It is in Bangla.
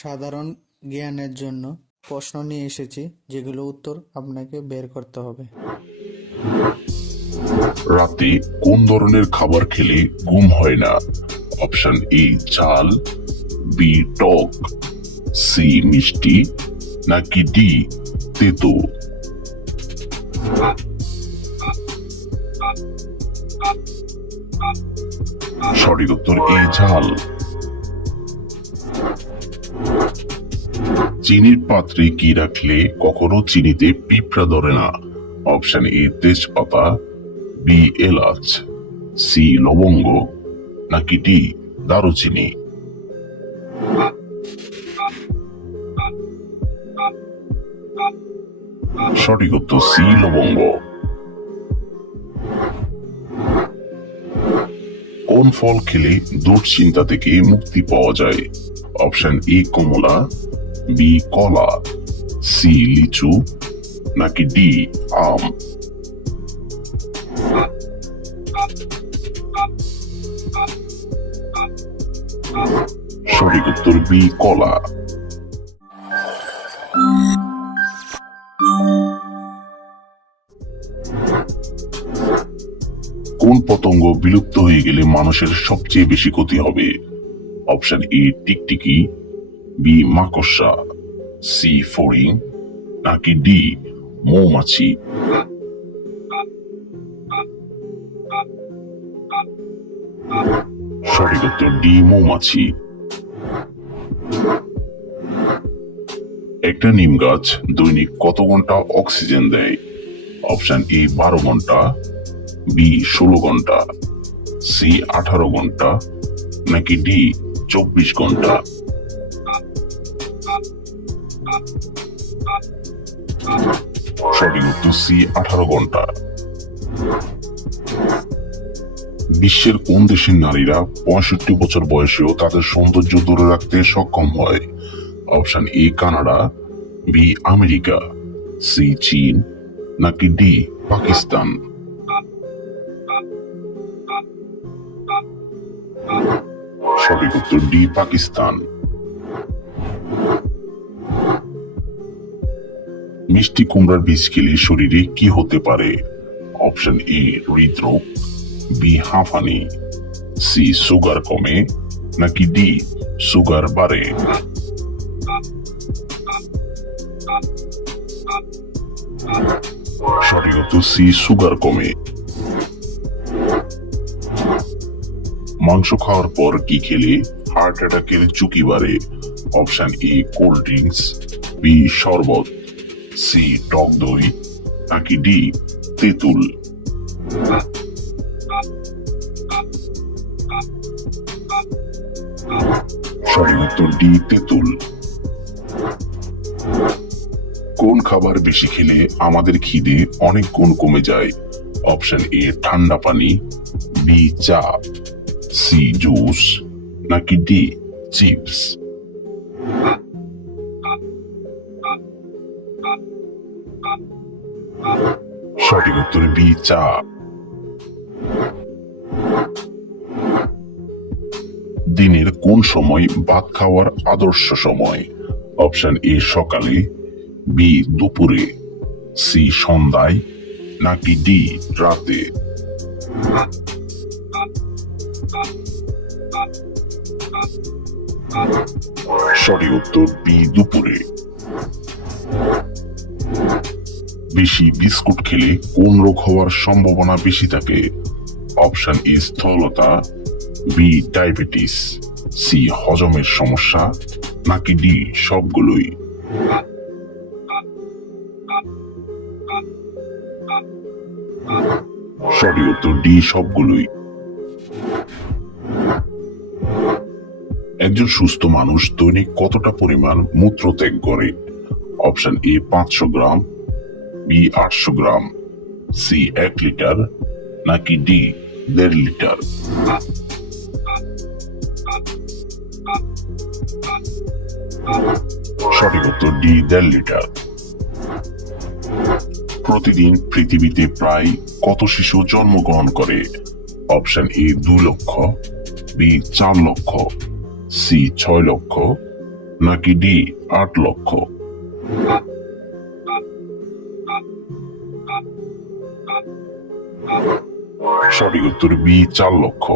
সাধারণ জ্ঞানের জন্য প্রশ্ন নিয়ে এসেছি, যেগুলো উত্তর আপনাকে বের করতে হবে। রাতে কোন ধরনের খাবার খেলে ঘুম হয় না? অপশন এ ঝাল, বি টক, সি মিষ্টি, নাকি ডি তেতো? সঠিক উত্তর এ ঝাল। চিনির পাত্রে কি রাখলে কখনো চিনিতে পিঁপড়া ধরে না? অপশন এ তেজপাতা, বি এলাচ, সি লবঙ্গ, নাকি ডি দারুচিনি? সঠিক উত্তর সি লবঙ্গ। কোন ফল খেলে দুশ্চিন্তা থেকে মুক্তি পাওয়া যায়? অপশন এ কমলা, বি কলা, সি লিচু, নাকি ডি আম? সঠিক উত্তর বি কলা। কোন পতঙ্গ বিলুপ্ত হয়ে গেলে মানুষের সবচেয়ে বেশি ক্ষতি হবে? অপশন এ টিকটিকি, বি মাকড়সা, সি ফড়িং, নাকি ডি মৌমাছি? সঠিক উত্তর ডি মৌমাছি। একটা নিম গাছ দৈনিক কত ঘন্টা অক্সিজেন দেয়? অপশন এ 12 ঘন্টা, বি 16 ঘন্টা, সি 18 ঘন্টা, নাকি ডি 24 ঘন্টা? সঠিক উত্তর সি 18 ঘন্টা। বিশ্বের কোন দেশের নারীরা 65 বছর বয়সেও তাদের সৌন্দর্য ধরে রাখতে সক্ষম হয়? Option A Canada, B America, C চীন, নাকি ডি পাকিস্তান? সঠিক উত্তর ডি পাকিস্তান। মিষ্টি কুমড়ার বীজ খেলে শরীরে কি হতে পারে? অপশন এ হৃদরোগ, বি হাঁফানি, সি সুগার কমে, নাকি ডি সুগার বাড়ে? সঠিক উত্তর সি সুগার কমে। মাংস খাওয়ার পর কি খেলে হার্ট অ্যাটাকের ঝুঁকি বাড়ে? Option A cold drinks, B শরবত, সি টক দই, নাকি ডি তেঁতুল? সঠিক উত্তর ডি তেঁতুল। কোন খাবার বেশি খেলে আমাদের খিদে অনেক গুণ কমে যায়? অপশন এ ঠান্ডা পানি, বি চা, সি জুস, নাকি ডি চিপস? সঠিক উত্তর বি চা। দিনের কোন সময় ভাত খাওয়ার আদর্শ সময়? অপশন এ সকালে, বি দুপুরে, সি সন্ধ্যায়, নাকি ডি রাতে? সঠিক উত্তর বি দুপুরে। বেশি বিস্কুট খেলে কোন রোগ হওয়ার সম্ভাবনা বেশি থাকে? অপশন এ স্থূলতা, বি ডায়াবেটিস, সি হজমের সমস্যা, নাকি ডি সবগুলোই? সঠিক উত্তর ডি সবগুলোই। একজন সুস্থ মানুষ দৈনিক কতটা পরিমাণ মূত্র ত্যাগ করে? Option A 500 gram, B 800 gram, C 1 litre, নাকি ডি 1.5 লিটার? সঠিক উত্তর ডি 1.5 লিটার। প্রতিদিন পৃথিবীতে প্রায় কত শিশু জন্মগ্রহণ করে? অপশন এ 2 লক্ষ, বি 4 লক্ষ, সি 6 লক্ষ, নাকি ডি 8 লক্ষ? সঠিক উত্তর বি 4 লক্ষ।